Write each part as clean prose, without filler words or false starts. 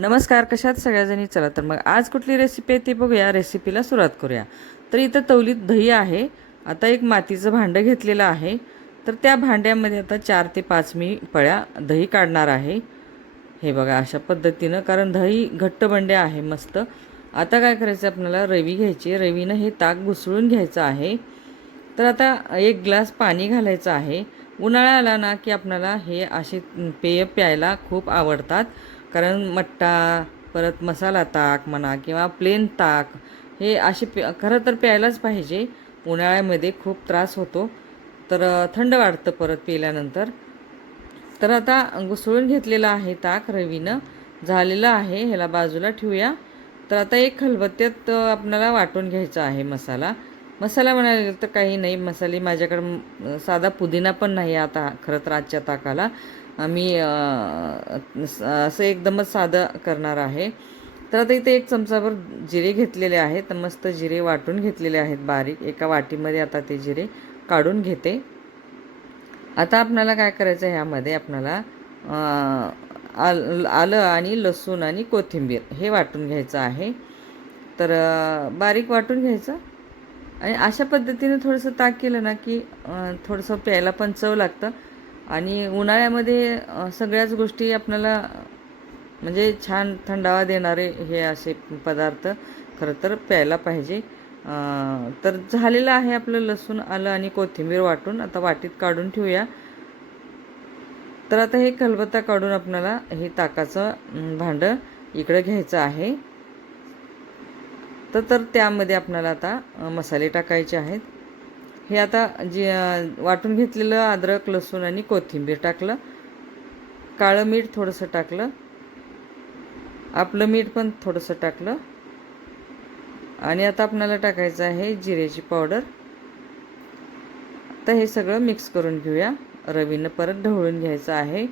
नमस्कार, कशात सगळ्याजणी. चला तर मग आज कुठली रेसिपी आहे ती बघूया. रेसिपीला सुरुवात करूया. तर इथं तवलीत दही आहे. आता एक मातीचं भांडं घेतलेलं आहे. तर त्या भांड्यामध्ये आता 4 ते 5 मी पळ्या दही काढणार आहे. हे बघा अशा पद्धतीनं, कारण दही घट्ट भांडे आहे मस्त. आता काय करायचं, आपल्याला रवी घ्यायची. रवीनं हे ताक घुसळून घ्यायचं आहे. तर आता 1 ग्लास पाणी घालायचं आहे. उन्हाळा आला ना की आपल्याला हे असे पेय प्यायला खूप आवडतात. कारण मट्टा, परत मसाला ताक म्हणा किंवा प्लेन ताक, हे असे खरं तर प्यायलाच पाहिजे. उन्हाळ्यामध्ये खूप त्रास होतो, तर थंड वाटतं परत पिल्यानंतर. तर आता घुसळून घेतलेलं आहे ताक रवीनं, झालेलं आहे. ह्याला बाजूला ठेवूया. तर आता एक खलबत्त्यात आपल्याला वाटून घ्यायचा आहे मसाला. मसाला म्हणायला गेलं तर काही नाही. मसाले माझ्याकडं साधा पुदिना पण नाही आता खरं तर आजच्या ताकाला. मी असं एकदमच साधं करणार आहे. तर आता इथे 1 चमचाभर जिरे घेतलेले आहेत. मस्त जिरे वाटून घेतलेले आहेत बारीक. एका वाटीमध्ये आता ते जिरे काढून घेते. आता आपल्याला काय करायचं आहे, ह्यामध्ये आपल्याला आलं आणि लसूण आणि कोथिंबीर हे वाटून घ्यायचं आहे. तर बारीक वाटून घ्यायचं. आणि अशा पद्धतीने थोडंसं ताक केलं ना की थोडंसं प्यायला पण चव लागतं. आणि उन्हाळ्यामध्ये सगळ्याच गोष्टी आपल्याला म्हणजे छान थंडावा देणारे हे असे पदार्थ खरं तर प्यायला पाहिजे. तर झालेलं आहे आपलं लसूण, आलं आणि कोथिंबीर वाटून. आता वाटीत काढून ठेवूया. तर आता हे खलबत्ता काढून आपल्याला हे ताकाचं भांडं इकडं घ्यायचं आहे. तर त्यामध्ये आपल्याला आता मसाले टाकायचे आहेत. हे आता जे वाटून घेतलेलं अद्रक, लसूण आणि कोथिंबीर टाकलं. काळं मीठ थोडंसं टाकलं. आपलं मीठ पण थोडंसं टाकलं. आणि आता आपल्याला टाकायचं आहे जिऱ्याची पावडर. तर हे सगळं मिक्स करून घेऊया. रवीनं परत ढवळून घ्यायचं आहे.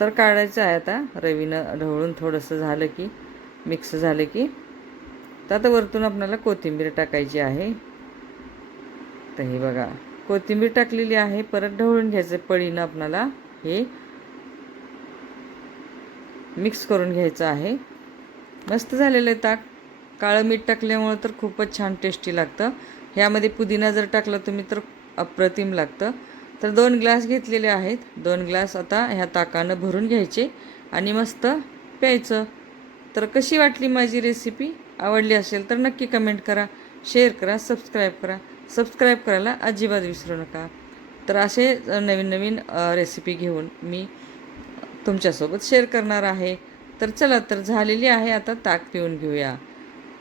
तर काढायचं आहे आता. रवीनं ढवळून थोडंसं झालं की, मिक्स झालं की, तर आता वरतून आपल्याला कोथिंबीर टाकायची आहे. तर हे बघा कोथिंबीर टाकलेली आहे. परत ढवळून घ्यायचं पळीनं. आपल्याला हे मिक्स करून घ्यायचं आहे. मस्त झालेलं आहे ताक. काळं मीठ टाकल्यामुळं तर खूपच छान टेस्टी लागतं. ह्यामध्ये पुदिना जर टाकला तुम्ही तर अप्रतिम लागतं. तर 2 ग्लास घेतलेले आहेत. 2 ग्लास आता ह्या ताकानं भरून घ्यायचे आणि मस्त प्यायचं. तर कशी वाटली माझी रेसिपी? आवडली असेल तर नक्की कमेंट करा, शेअर करा, सबस्क्राईब करा. सबस्क्राईब करायला अजिबात विसरू नका. तर असे नवीन नवीन रेसिपी घेऊन मी तुमच्यासोबत शेअर करणार आहे. तर चला, तर झालेली आहे. आता ताक पिऊन घेऊया.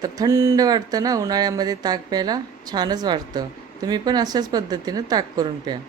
तर थंड वाटतं ना उन्हाळ्यामध्ये ताक प्यायला, छानच वाटतं. तुम्ही पण अशाच पद्धतीनं ताक करून प्या.